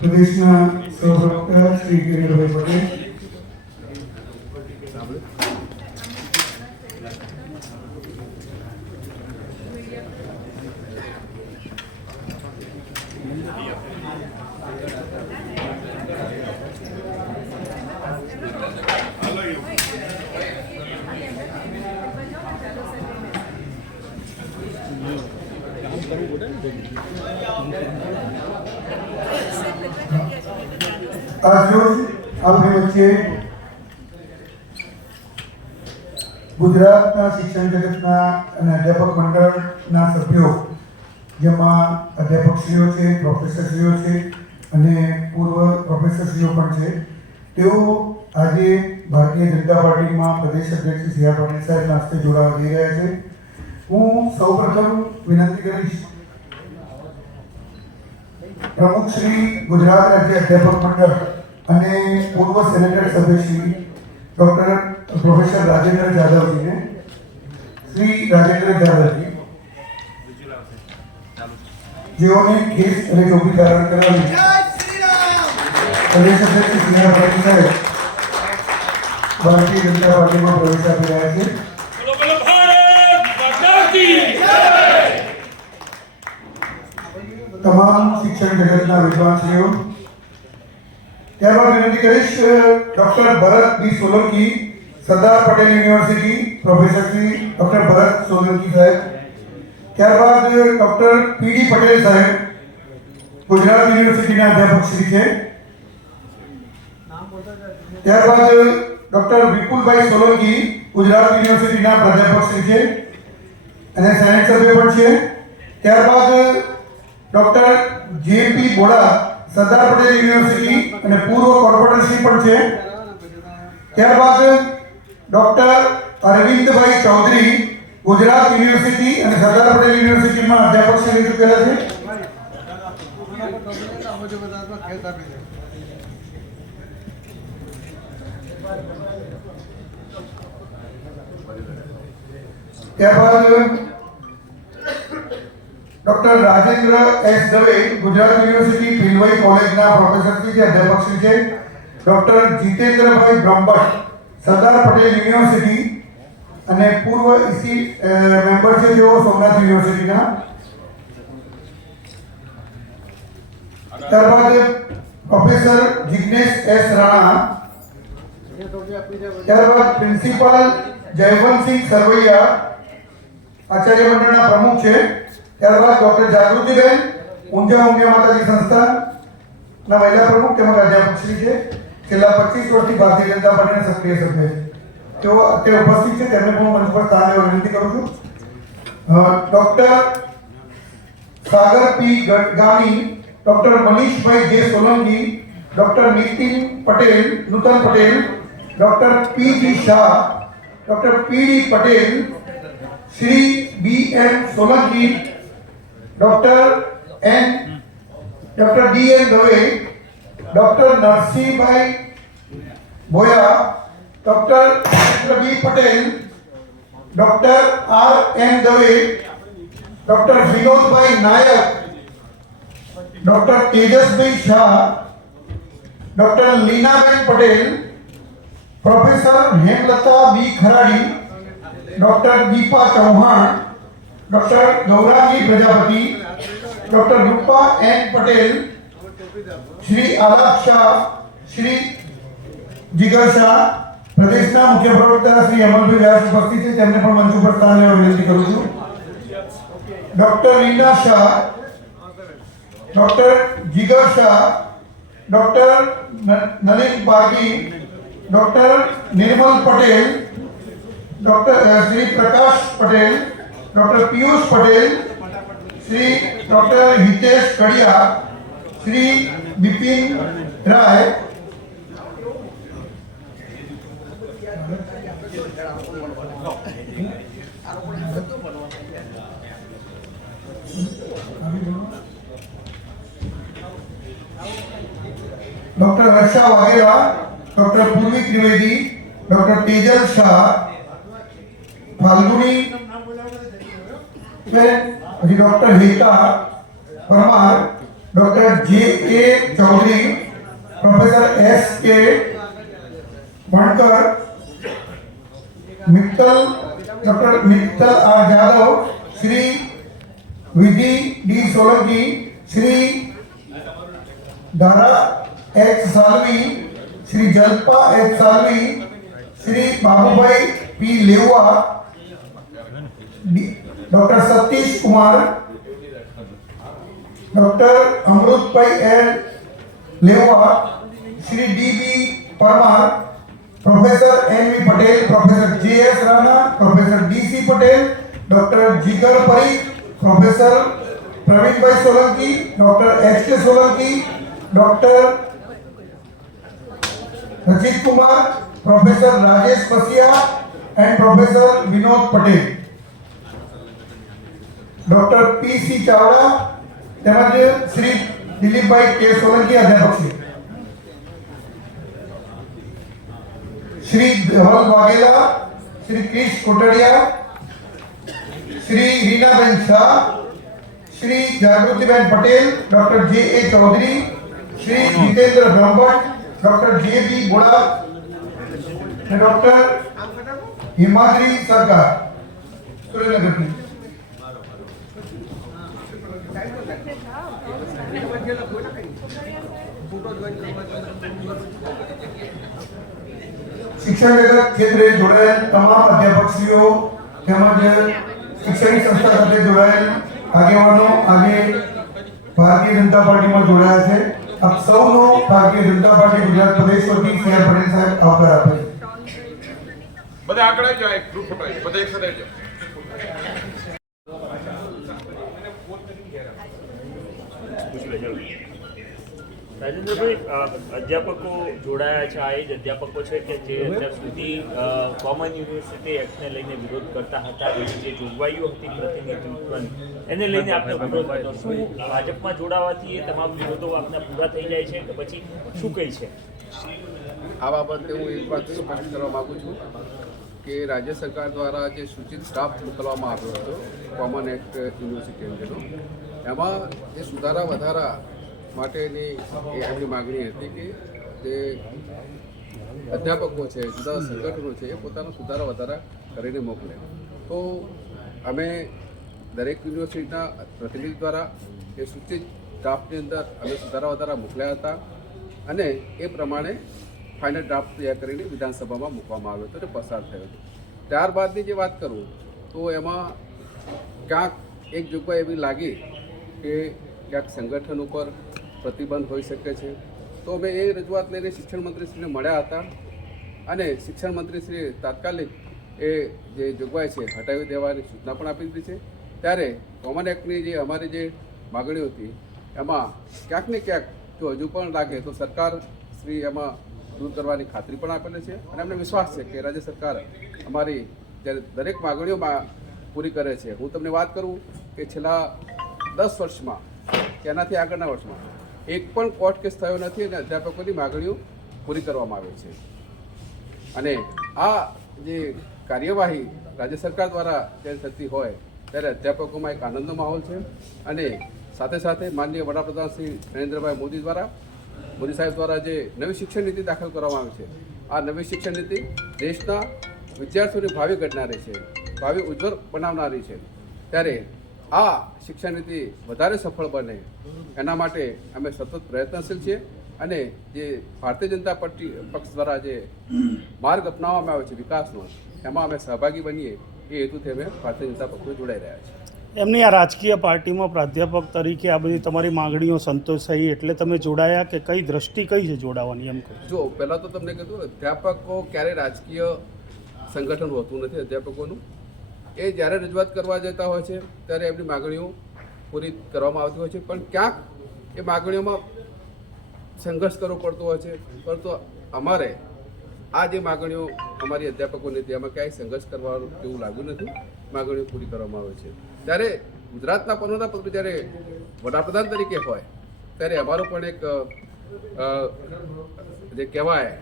Krishna, so Prabhupada, Sri Krishna, આજરોજ આપણી વચ્ચે ગુજરાતના શિક્ષણ જગતના અને અધ્યાપક મંડળના સભ્યો, જેમાં અધ્યાપકશ્રીઓ છે, પ્રોફેસરશ્રીઓ છે અને પૂર્વ પ્રોફેસરશ્રીઓ પણ છે, તેઓ આજે ભારતીય જનતા પાર્ટીમાં પ્રદેશ અધ્યક્ષ સી આર પાટીલ સાહેબના હસ્તે જોડાવા જઈ રહ્યા છે. હું સૌપ્રથમ વિનંતી કરીશ પ્રમુખ શ્રી ગુજરાત રાજ્ય અધ્યાપક મંડળ અને પૂર્વ સેનેટર સભ્યશ્રી ડૉક્ટર ડોક્ટર પ્રોફેસર રાજેન્દ્ર જાદવજીને શ્રી રાજેન્દ્ર જાદવજી જેઓને કેસ અને ચોકી ધારણ કરાવી. પ્રદેશ અધ્યક્ષ શ્રી આર સાહેબ ભારતીય જનતા પાર્ટીમાં પ્રવેશ આપી રહ્યા છે. તમામ શિક્ષણ જગતના વિદ્વાનશ્રીઓ ત્યારબાદ વિનંતી કરીશ doctor Bharat B Solanki, Sardar Patel university, professor Shri doctor Bharat Solanki સાહેબ. ત્યારબાદ ડોક્ટર પીડી પટેલ સાહેબ, ગુજરાત યુનિવર્સિટીના અધ્યાપક શ્રી છે. ત્યારબાદ ડોક્ટર વિપુલભાઈ સોલંકી, ગુજરાત યુનિવર્સિટીના પ્રાધ્યાપક શ્રી છે. અને સેનેટ સભ્ય પણ છે. ત્યારબાદ doctor JP Boda Sardar Patel university અને પૂર્વ કોર્પોરેટર પણ છે. ત્યારબાદ ડોક્ટર અરવિંદભાઈ ચૌધરી ગુજરાત યુનિવર્સિટી અને સરદાર પટેલ યુનિવર્સિટીમાં અધ્યાપક શ્રી ચૂકેલા છે. ત્યારબાદ doctor Rajendra S Dave Gujarat university ભીલવાઈ કોલેજના પ્રોફેસર છે, અધ્યાપક છે. ડોક્ટર જીતેન્દ્રભાઈ બ્રહ્મભટ્ટ, સરદાર પટેલ યુનિવર્સિટી અને પૂર્વ ઈસી મેમ્બર છે તેઓ સોમનાથ યુનિવર્સિટીના. ત્યારબાદ પ્રોફેસર જિગ્નેશ એસ રાણા. ત્યારબાદ પ્રિન્સિપાલ જયવંતસિંહ સરવૈયા, આચાર્ય મંડળના પ્રમુખ છે. ત્યારબાદ ડોક્ટર જાગૃતિબેન ઊંઝા ઊંઝા માતાજી સંસ્થાના મહિલા પ્રમુખ તેમજ અધ્યાપક શ્રી છે છેલ્લા પચીસ વર્ષથી ભારતીય જનતા પાર્ટીના સક્રિય સભ્ય છે તેઓ અત્યારે ઉપસ્થિત છે તેમને પણ હું મંચ પર સ્થાન લેવા વિનંતી કરું છું અ, ડોક્ટર સાગર પી ગડગામી doctor Manishbhai J Solanki doctor Nitin Patel Nutan Patel doctor P G Shah doctor P D Patel Shri B M Solanki doctor N doctor D N Dave doctor Narsinhbhai Bhoya doctor B Patel doctor R N Dave doctor Vinodbhai Nayak doctor Tejasbhai Shah doctor Leenaben Patel professor Hemlata B Kharadi doctor Deepa Chauhan doctor Gaurangi Prajapati doctor Rupa N Patel Shri Alap Shah Shri Jigar Shah પ્રદેશના મુખ્ય પ્રવક્તા શ્રી અમલભાઈ વ્યાસ ઉપસ્થિત છે. તેમને પણ મંચ ઉપર સ્થાન લેવા વિનંતી કરું છું. Doctor Reena Shah doctor Jigar Shah doctor ન- નલિન પારગી ડોક્ટર નિર્મલ પટેલ ડોક્ટર અ, Shri Prakash Patel doctor Piyush Patel Shri doctor Hitesh Kadiya Shri Bipin Rai doctor Varsha Vaghela doctor Purvi Trivedi doctor Tejal Shah Falguni ben પછી doctor Heta Parmar doctor J A Chaudhary professor S K Vankar Mittal doctor Mittal R Jadav Shri Vidhi D Solanki Shri Dhara H Salvi Shri Jalpa H Salvi Shri Babubhai P Leva doctor Satish Kumar doctor Amrutbhai L Leva Shri D B Parmar professor N V Patel professor J S Rana professor D C Patel doctor Jigar Parikh professor Pravinbhai Solanki doctor H K Solanki doctor Rachit Kumar professor Rajesh Pasiya and professor Vinod Patel doctor P C Chavda તેમજ Shri Dilipbhai K Solanki અધ્યાપક Shri Shri Dhaval Vaghela, Shri Krish Kotadia, Shri Reenaben Shah, Shri Jagrutiben Patel, doctor J A Chaudhary, Shri Jitendra Brahmbhatt, doctor J B Gola અને doctor હિમાદ્રી સરકાર. સુરેન્દ્રનગરથી શિક્ષણ ક્ષેત્રે જોડાયેલ તમામ અધ્યાપકશ્રીઓ તેમજ શૈક્ષણિક સંસ્થા સાથે જોડાયેલ આગેવાનો આજે ભારતીય જનતા પાર્ટીમાં જોડાયા છે. આપ સૌનો ભારતીય જનતા પાર્ટી ગુજરાત પ્રદેશ વતી સી આર પટેલ સાહેબ આભાર આપે છે. બધા આગળ જાય ગ્રુપ ફોટો બધા એક સાથે આવી જાઓ રાજેન્દ્રભાઈ અધ્યાપકો જોડાયા છે આ એ જ અધ્યાપકો છે કે જે અત્યાર સુધી કોમન યુનિવર્સિટી એક્ટને લઈને વિરોધ કરતા હતા એની જે જોગવાઈઓ હતી પ્રતિનિધિત્વની એને લઈને આપણે વિરોધ હતો શું ભાજપમાં જોડાવાથી એ તમામ વિરોધો આપના પૂરા થઈ જાય છે? કે પછી શું કહી છે? આ બાબતે હું એક વાત સ્પષ્ટ કરવા માગું છું કે રાજ્ય સરકાર દ્વારા જે સૂચિત ડ્રાફ્ટ મોકલવામાં આવ્યો હતો કોમન એક્ટ યુનિવર્સિટી અંગેનો એમાં જે સુધારા વધારા માટેની એમની માગણી હતી કે જે અધ્યાપકો છે, જુદા સંગઠનો છે, એ પોતાનો સુધારા વધારા કરીને મોકલે. તો અમે દરેક યુનિવર્સિટીના પ્રતિનિધિ દ્વારા એ સૂચિત ડ્રાફ્ટની અંદર અમે સુધારા વધારા મોકલ્યા હતા અને એ પ્રમાણે ફાઇનલ ડ્રાફ્ટ તૈયાર કરીને વિધાનસભામાં મૂકવામાં આવ્યો હતો અને પસાર થયો હતો. ત્યારબાદની જે વાત કરું, તો એમાં ક્યાંક એક જોગવાઈ એવી લાગી કે ક્યાંક સંગઠન ઉપર પ્રતિબંધ હોઈ શકે છે. તો અમે એ રજૂઆત લઈને શિક્ષણ મંત્રીશ્રીને મળ્યા હતા. અને શિક્ષણ મંત્રીશ્રીએ તાત્કાલિક એ જે જોગવાઈ છે, હટાવી દેવાની સૂચના પણ આપી દીધી છે. ત્યારે કોમન એક્ટની જે અમારી જે માગણીઓ હતી, એમાં ક્યાંક ને ક્યાંક જો હજુ પણ લાગે તો સરકાર શ્રી એમાં દૂર કરવાની ખાતરી પણ આપેલી છે. અને અમને વિશ્વાસ છે કે રાજ્ય સરકાર અમારી જ્યારે દરેક માગણીઓમાં પૂરી કરે છે. હું તમને વાત કરું કે છેલ્લા દસ વર્ષમાં કે એનાથી આગળના વર્ષમાં એક પણ કોર્ટ કેસ થયો નથી અને અધ્યાપકોની માગણીઓ પૂરી કરવામાં આવે છે. અને આ જે કાર્યવાહી રાજ્ય સરકાર દ્વારા જ્યારે થતી હોય, ત્યારે અધ્યાપકોમાં એક આનંદનો માહોલ છે અને સાથે સાથે માનનીય વડાપ્રધાન શ્રી નરેન્દ્રભાઈ મોદી દ્વારા, મોદી સાહેબ દ્વારા જે નવી શિક્ષણ નીતિ દાખલ કરવામાં આવી છે, આ નવી શિક્ષણ નીતિ દેશના વિદ્યાર્થીઓની ભાવિ ઘડનારી છે, ભાવિ ઉજ્જવળ બનાવનારી છે. ત્યારે આ શિક્ષણ નીતિ વધારે સફળ બને. એના માટે અમે સતત પ્રયત્નશીલ છીએ અને જે ભારતીય જનતા પાર્ટી પક્ષ દ્વારા જે માર્ગ અપનાવવામાં આવ્યો છે વિકાસનો એમાં અમે સહભાગી બનીએ એ હેતુથી અમે ભારતીય જનતા પક્ષમાં જોડાઈ રહ્યા છીએ. એમની આ રાજકીય પાર્ટીમાં પ્રાધ્યાપક તરીકે આ બધી તમારી માંગણીઓ સંતોષાઈ એટલે તમે જોડાયા કે કઈ દ્રષ્ટિ કઈ છે જોડાવાની એમ કહો? જો પહેલાં તો તમને કીધું અધ્યાપકો ક્યારે રાજકીય સંગઠન હોતું નથી અધ્યાપકોનું. એ જ્યારે રજૂઆત કરવા જતા હોય છે, ત્યારે એમની માગણીઓ પૂરી કરવામાં આવતી હોય છે. પણ ક્યાંક એ માગણીઓમાં સંઘર્ષ કરવો પડતો હોય છે. પરંતુ અમારે આ જે માગણીઓ અમારી અધ્યાપકોની તેમાં ક્યાંય સંઘર્ષ કરવાનું એવું લાગ્યું નથી. માગણીઓ પૂરી કરવામાં આવે છે. ત્યારે ગુજરાતના પનોતા પત્ર જ્યારે વડાપ્રધાન તરીકે હોય, ત્યારે અમારો પણ એક જે કહેવાય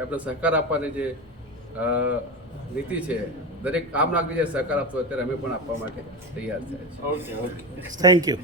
આપણે સહકાર આપવાની જે નીતિ છે દરેક કામ લાગી જાય સહકાર આપતો અત્યારે અમે પણ આપવા માટે તૈયાર થયા છીએ ઓકે ઓકે થેન્ક યુ.